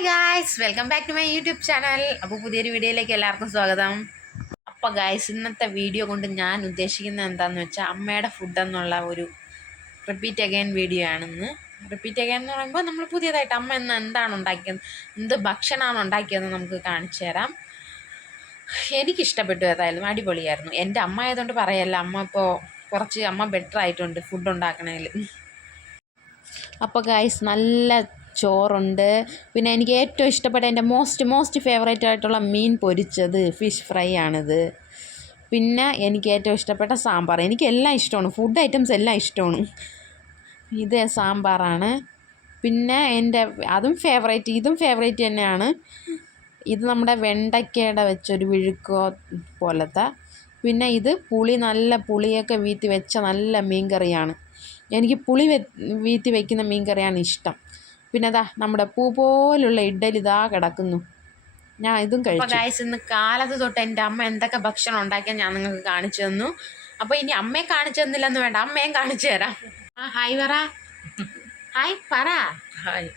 Hi guys, welcome back to my YouTube channel. അപ്പോൾ പുതിയൊരു വീഡിയോയിലേക്ക് എല്ലാവർക്കും സ്വാഗതം. അപ്പോൾ ഗായ്സ്, ഇന്നത്തെ വീഡിയോ കൊണ്ട് ഞാൻ ഉദ്ദേശിക്കുന്നത് എന്താണെന്ന് വെച്ചാൽ അമ്മയുടെ ഫുഡ് എന്നുള്ള ഒരു റിപ്പീറ്റ് അഗൈൻ വീഡിയോ ആണെന്ന്. റിപ്പീറ്റ് അഗൈൻ എന്ന് പറയുമ്പോൾ നമ്മൾ പുതിയതായിട്ട് അമ്മ ഇന്ന് എന്താണ് ഉണ്ടാക്കിയത്, എന്ത് ഭക്ഷണമാണ് ഉണ്ടാക്കിയതെന്ന് നമുക്ക് കാണിച്ചു തരാം. എനിക്കിഷ്ടപ്പെട്ടു, ഏതായാലും അടിപൊളിയായിരുന്നു. എൻ്റെ അമ്മ ആയതുകൊണ്ട് പറയല്ല, അമ്മ ഇപ്പോൾ കുറച്ച് ബെറ്റർ ആയിട്ടുണ്ട് ഫുഡ് ഉണ്ടാക്കണതിൽ. അപ്പോൾ ഗായ്സ്, നല്ല ചോറുണ്ട്. പിന്നെ എനിക്ക് ഏറ്റവും ഇഷ്ടപ്പെട്ട എൻ്റെ മോസ്റ്റ് ഫേവറേറ്റ് ആയിട്ടുള്ള മീൻ പൊരിച്ചത്, ഫിഷ് ഫ്രൈ ആണിത്. പിന്നെ എനിക്ക് ഏറ്റവും ഇഷ്ടപ്പെട്ട സാമ്പാർ. എനിക്ക് എല്ലാം ഇഷ്ടമാണ്, ഫുഡ് ഐറ്റംസ് എല്ലാം ഇഷ്ടമാണ്. ഇത് സാമ്പാറാണ്. പിന്നെ ഇതും ഫേവറേറ്റ് തന്നെയാണ്. ഇത് നമ്മുടെ വെണ്ടയ്ക്കയുടെ വെച്ചൊരു വിഴുക്കോ പോലത്തെ. പിന്നെ ഇത് നല്ല പുളിയൊക്കെ വീത്തി വെച്ച നല്ല മീൻകറിയാണ്. എനിക്ക് പുളി വീത്തി വയ്ക്കുന്ന മീൻകറിയാണ് ഇഷ്ടം. പിന്നെ നമ്മുടെ പൂ പോലുള്ള ഇഡ്ഡലി കിടക്കുന്നു. ഞാൻ ഇതും കഴിച്ചു. അപ്പോൾ ഗായ്സ്, ഇന്ന് കാലത്ത് തൊട്ട് എൻ്റെ അമ്മ എന്തൊക്കെ ഭക്ഷണം ഉണ്ടാക്കിയാൽ ഞാൻ നിങ്ങൾക്ക് കാണിച്ചു തന്നു. അപ്പോൾ ഇനി അമ്മയെ കാണിച്ചു തന്നില്ലെന്ന് വേണ്ട, അമ്മയും കാണിച്ചു തരാം. ഹായ് പറ. ഹായ് പറ. ഹായ്.